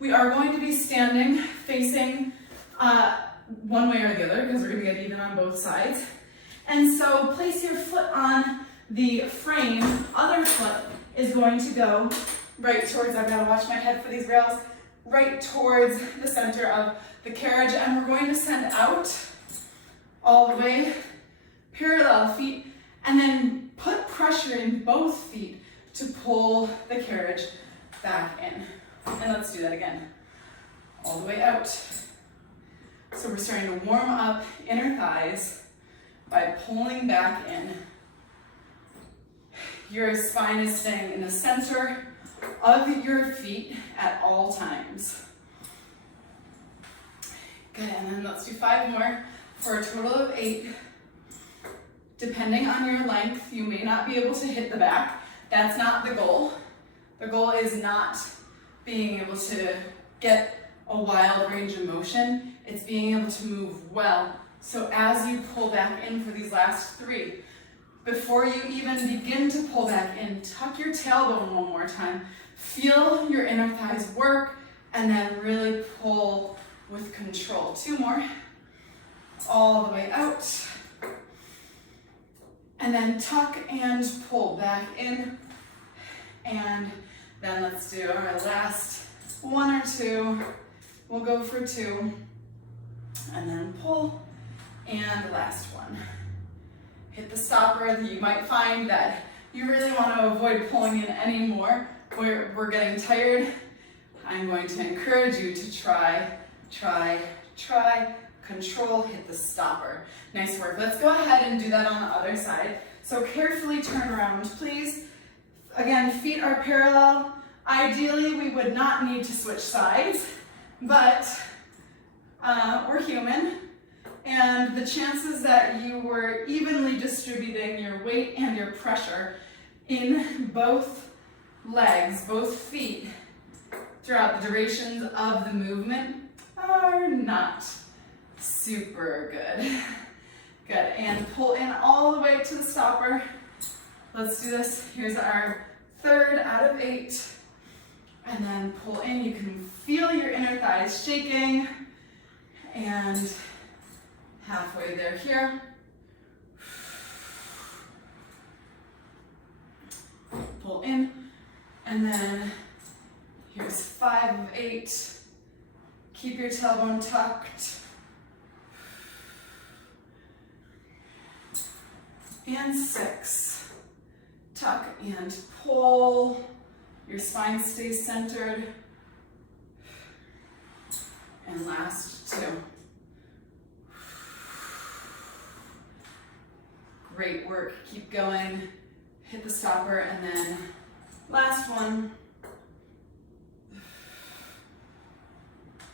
We are going to be standing facing one way or the other because we're going to get even on both sides. And so place your foot on the frame. Other foot is going to go right towards, I've got to watch my head for these rails, right towards the center of the carriage. And we're going to send out all the way, parallel feet, and then put pressure in both feet to pull the carriage back in. And let's do that again. All the way out. So we're starting to warm up inner thighs by pulling back in. Your spine is staying in the center of your feet at all times. Good, and then let's do 5 more for a total of 8. Depending on your length, you may not be able to hit the back. That's not the goal. The goal is not being able to get a wild range of motion. It's being able to move well. So as you pull back in for these last 3, before you even begin to pull back in, tuck your tailbone one more time. Feel your inner thighs work, and then really pull with control. 2 more. All the way out. And then tuck and pull back in. And then let's do our last 1 or 2. We'll go for 2. And then pull. And last one. Hit the stopper. You might find that you really want to avoid pulling in anymore. We're getting tired. I'm going to encourage you to try, control, hit the stopper. Nice work. Let's go ahead and do that on the other side. So carefully turn around, please. Again, feet are parallel. Ideally, we would not need to switch sides, but we're human. And the chances that you were evenly distributing your weight and your pressure in both legs, both feet, throughout the durations of the movement are not super good. Good, and pull in all the way to the stopper. Let's do this. Here's our 3rd out of 8. And then pull in. You can feel your inner thighs shaking. And halfway there here. Pull in. And then here's 5 of 8. Keep your tailbone tucked. And 6. Tuck and pull. Your spine stays centered. And last 2. Great work. Keep going. Hit the stopper, and then last one.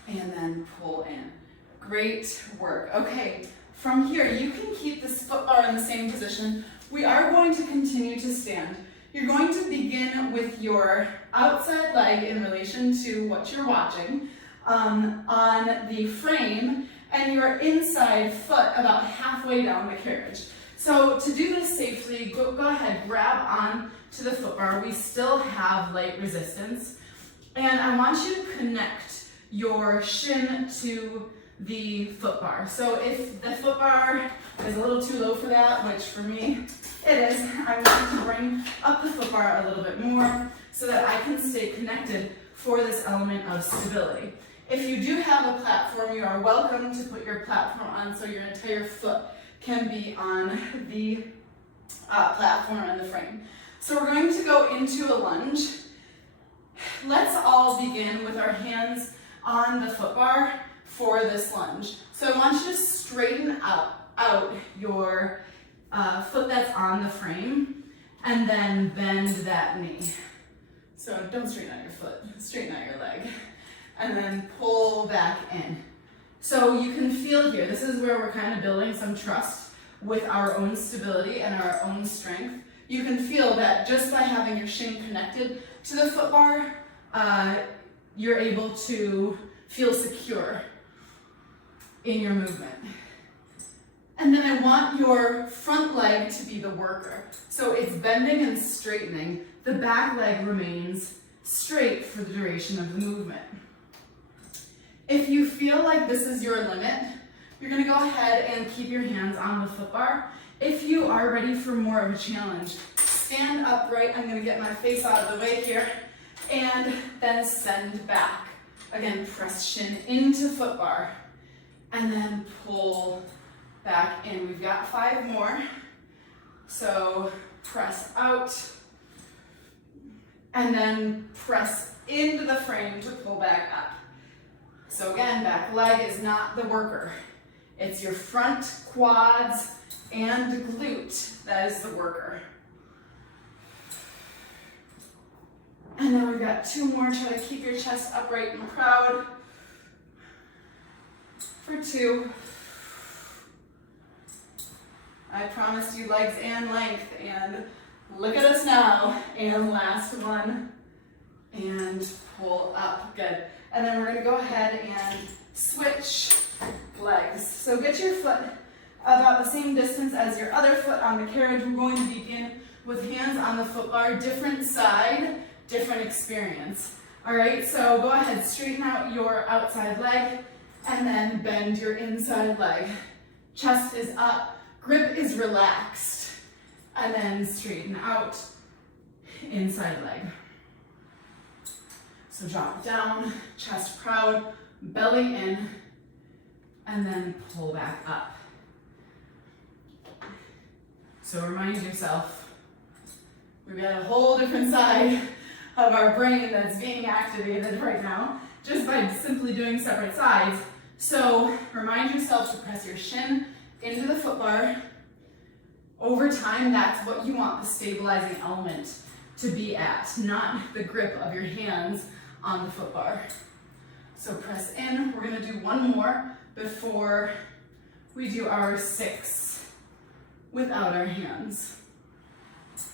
And then pull in. Great work. Okay, from here, you can keep this foot bar in the same position. We are going to continue to stand. You're going to begin with your outside leg in relation to what you're watching on the frame, and your inside foot about halfway down the carriage. So to do this safely, go ahead, grab on to the foot bar. We still have light resistance. And I want you to connect your shin to the foot bar. So if the foot bar is a little too low for that, which for me it is, I want to bring up the foot bar a little bit more so that I can stay connected for this element of stability. If you do have a platform, you are welcome to put your platform on so your entire foot can be on the platform and the frame. So we're going to go into a lunge. Let's all begin with our hands on the foot bar for this lunge. So I want you to straighten out your foot that's on the frame and then bend that knee. So don't straighten out your foot, straighten out your leg. And then pull back in. So you can feel here, this is where we're kind of building some trust with our own stability and our own strength. You can feel that just by having your shin connected to the foot bar, you're able to feel secure in your movement. And then I want your front leg to be the worker. So it's bending and straightening. The back leg remains straight for the duration of the movement. If you feel like this is your limit, you're gonna go ahead and keep your hands on the foot bar. If you are ready for more of a challenge, stand upright. I'm gonna get my face out of the way here, and then send back. Again, press shin into foot bar, and then pull back in. We've got 5 more. So press out, and then press into the frame to pull back up. So again, back leg is not the worker. It's your front, quads, and glute that is the worker. And then we've got 2 more. Try to keep your chest upright and proud. For 2. I promised you legs and length, and look at us now. And last one. And pull up. Good. And then we're going to go ahead and switch legs. So get your foot about the same distance as your other foot on the carriage. We're going to begin with hands on the foot bar, different side, different experience. All right, so go ahead, straighten out your outside leg, and then bend your inside leg. Chest is up, grip is relaxed, and then straighten out, inside leg. So drop down, chest proud, belly in, and then pull back up. So remind yourself, we've got a whole different side of our brain that's being activated right now, just by simply doing separate sides. So remind yourself to press your shin into the foot bar. Over time, that's what you want the stabilizing element to be at, not the grip of your hands on the foot bar. So press in. We're gonna do 1 more before we do our 6 without our hands.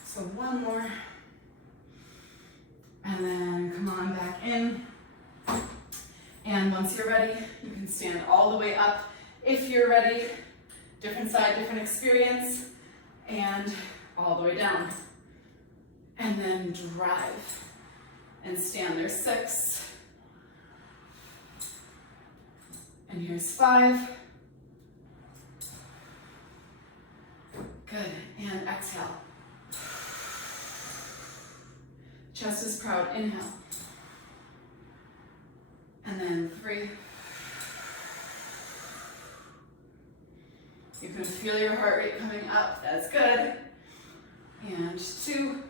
So 1 more. And then come on back in. And once you're ready, you can stand all the way up. If you're ready, different side, different experience, and all the way down. And then drive and stand. There's 6. And here's 5. Good, and exhale. Chest is proud, inhale. And then 3. You can feel your heart rate coming up, that's good. And 2.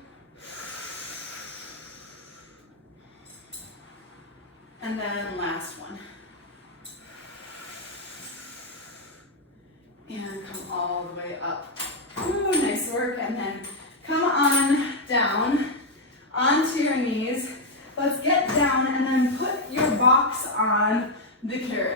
And then last one. And come all the way up. Ooh, nice work. And then come on down onto your knees. Let's get down and then put your box on the carrot.